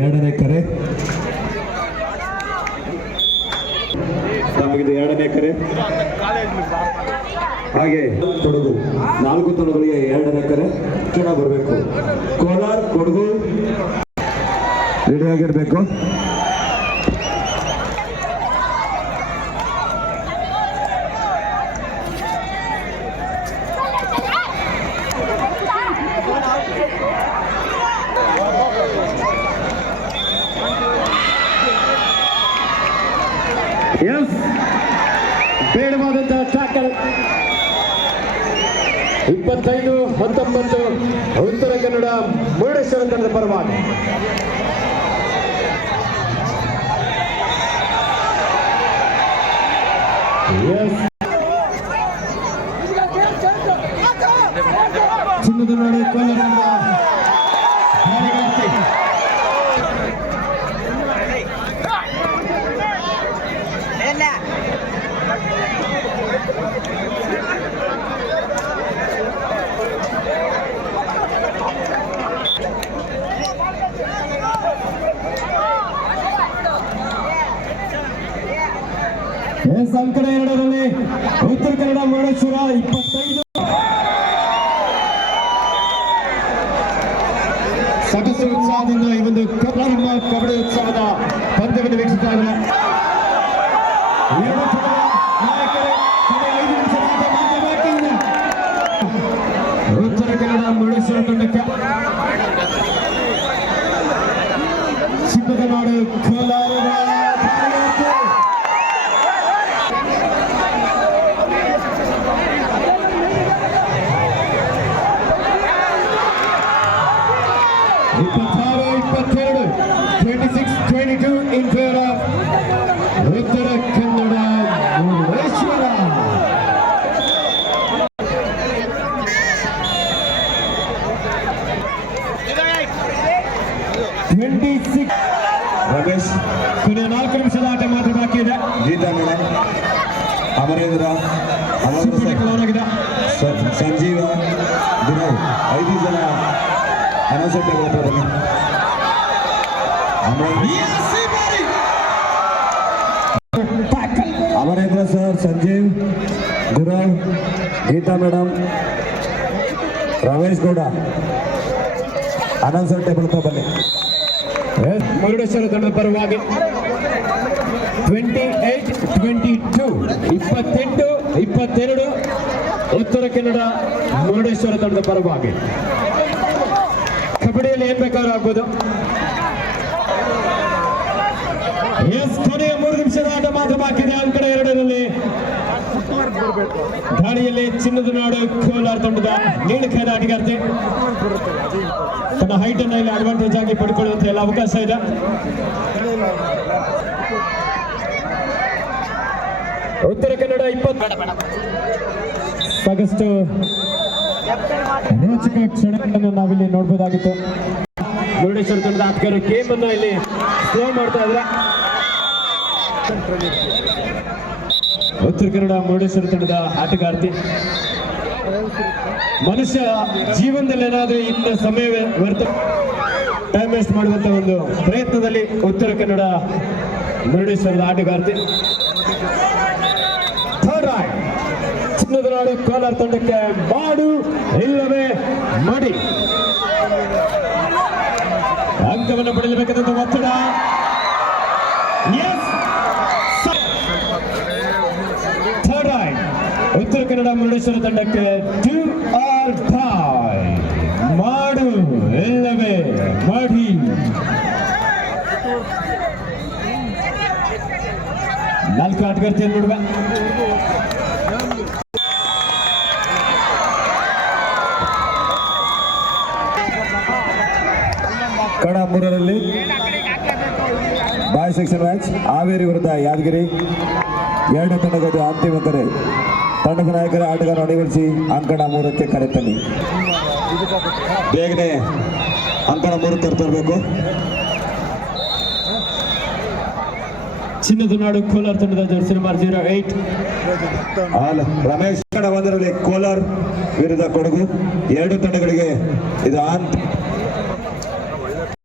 ಎರಡನೇ ಕರೆ ನಮಗಿದು ಎರಡನೇ ಕರೆ. ಹಾಗೆ ಕೊಡಗು 4 ತಂಡಗಳಿಗೆ ಎರಡನೇ ಕರೆ ಚೆನ್ನಾಗಿ ಬರಬೇಕು. ಕೋಲಾರ ಕೊಡಗು ರೆಡಿ ಆಗಿರ್ಬೇಕು. ಬೇಡವಾದಂತಹ ಟ್ಯಾಕಲ್ 25-19 ಉತ್ತರ ಕನ್ನಡ ಮುರುಡೇಶ್ವರ ತಂಡದ ಪರವಾಗಿ. ಚಿನ್ನದ ನಾಡು ಕೋಲಾರದಿಂದ ಸಂಕಟ 2ರಲ್ಲಿ ಉತ್ತರ ಕನ್ನಡ ಮುರುಡೇಶ್ವರ 25. ಸಾಕಷ್ಟು ಉತ್ಸಾಹದಿಂದ ಈ ಒಂದು ಕಬಡ್ಡಿ ಉತ್ಸವದ ಪಂದ್ಯವನ್ನು ವೀಕ್ಷಿಸ್ತಾ ಇದ್ದಾರೆ. ಉತ್ತರ ಕನ್ನಡ ಮುರುಡೇಶ್ವರ ತಂಡಕ್ಕೆ ಚಿನ್ನದ ನಾಡು Kolar 26-22 in favor of Uttara Kannada Murudeshwar. Ramesh ಕೊನೆಯ 4 ನಿಮಿಷದ ಆಟ ಮಾತ್ರ ಬಾಕಿ ಇದೆ. ಗೀತಾ ಮೇಡಮ್, ಅಮರೇಂದ್ರ, ಸಂಜೀವ, ವಿನಯ್ 5 ಜನ ಅನೌನ್ಸರ್ ಬನ್ನಿ. Amarendra sir, Sanjeev, Gaurav, Geetha madam, Ramesh Gowda announcer table ಬನ್ನಿ. ಮುರುಡೇಶ್ವರ ತಂಡದ ಪರವಾಗಿ 28-22 28-22 ಉತ್ತರ ಕನ್ನಡ ಮುರುಡೇಶ್ವರ ತಂಡದ ಪರವಾಗಿ. ಕಬಡ್ಡಿಯಲ್ಲಿ ಏನ್ ಬೇಕಾದ್ರೂ ಆಗ್ಬೋದು. ಕೊನೆಯ 3 ನಿಮಿಷದ ಆಟ ಮಾತ್ರ ಬಾಕಿ ಇದೆ. ಅಂಕಣ 2ರಲ್ಲಿ ದಾಳಿಯಲ್ಲಿ ಚಿನ್ನದ ನಾಡು ಕೋಲಾರ ತಂಡದ ನೀಲಕೈದ ಆಟಗಾರ್ತಿ ತನ್ನ ಹೈಟ್ ಅನ್ನು ಇಲ್ಲಿ ಅಡ್ವಾಂಟೇಜ್ ಆಗಿ ಪಡ್ಕೊಳ್ಳುವಂತ ಎಲ್ಲ ಅವಕಾಶ ಇದೆ. ಉತ್ತರ ಕನ್ನಡ 20 ಸಾಕಷ್ಟು ರೋಚಕ ಕ್ಷಣಗಳನ್ನು ನಾವಿಲ್ಲಿ ನೋಡಬಹುದಾಗಿತ್ತು. ಮುರುಡೇಶ್ವರ ತಂಡದ ಆಟಗಾರರು ಗೇಮ್ ಅನ್ನ ಇಲ್ಲಿ ಸ್ಲೋ ಮಾಡ್ತಾ ಇದ್ದಾರೆ. ಉತ್ತರ ಕನ್ನಡ ಮುರುಡೇಶ್ವರ ತಂಡದ ಆಟಗಾರ್ತಿ ಮನುಷ್ಯ ಜೀವನದಲ್ಲಿ ಏನಾದ್ರೂ ಇನ್ನ ಸಮಯ ಟೈಮ್ ವೇಸ್ಟ್ ಮಾಡುವಂತ ಒಂದು ಪ್ರಯತ್ನದಲ್ಲಿ ಉತ್ತರ ಕನ್ನಡ ಮುರುಡೇಶ್ವರದ ಆಟಗಾರ್ತಿ. ಚಿನ್ನದ ನಾಡು ಕೋಲಾರ ತಂಡಕ್ಕೆ ಮಾಡು ಇಲ್ಲವೇ ಮಾಡಿ ಅಂಕವನ್ನು ಪಡೆಯಬೇಕಾದಂತ ಒತ್ತಡ. ಉತ್ತರ ಕನ್ನಡ ಮುರುಡೇಶ್ವರ ತಂಡಕ್ಕೆ 2 or die, ಮಾಡು ಇಲ್ಲವೇ ಮಾಡಿ. ನಾಲ್ಕು ಆಟಗಾರ್ತಿಯನ್ನು ನೋಡುವ. ಕಡ 3ರಲ್ಲಿ ಬಾಯ್ ಸೆಕ್ಷನ್ ಮ್ಯಾಚ್ ಹಾವೇರಿ ವಿರುದ್ಧ ಯಾದಗಿರಿ. 2 ತಂಡಗಳು ಅಂತಿಮ ಕರೆ. ತಂಡದ ನಾಯಕರ ಆಟಗಾರ ಅಣಿಗೊಳಿಸಿ ಅಂಕಣ 3ಕ್ಕೆ ಕರೆ ತನ್ನಿ. ಬೇಗನೆ ಅಂಕಣ 3 ತರಬೇಕು. ಚಿನ್ನದ ನಾಡು ಕೋಲಾರ ತಂಡದ ಜರ್ಸಿ ನಂಬರ್ 08. ರಮೇಶ್ ಕಡ ಒಂದರಲ್ಲಿ ಕೋಲಾರ್ ವಿರುದ್ಧ ಕೊಡಗು. ಎರಡು ತಂಡಗಳಿಗೆ ಇದು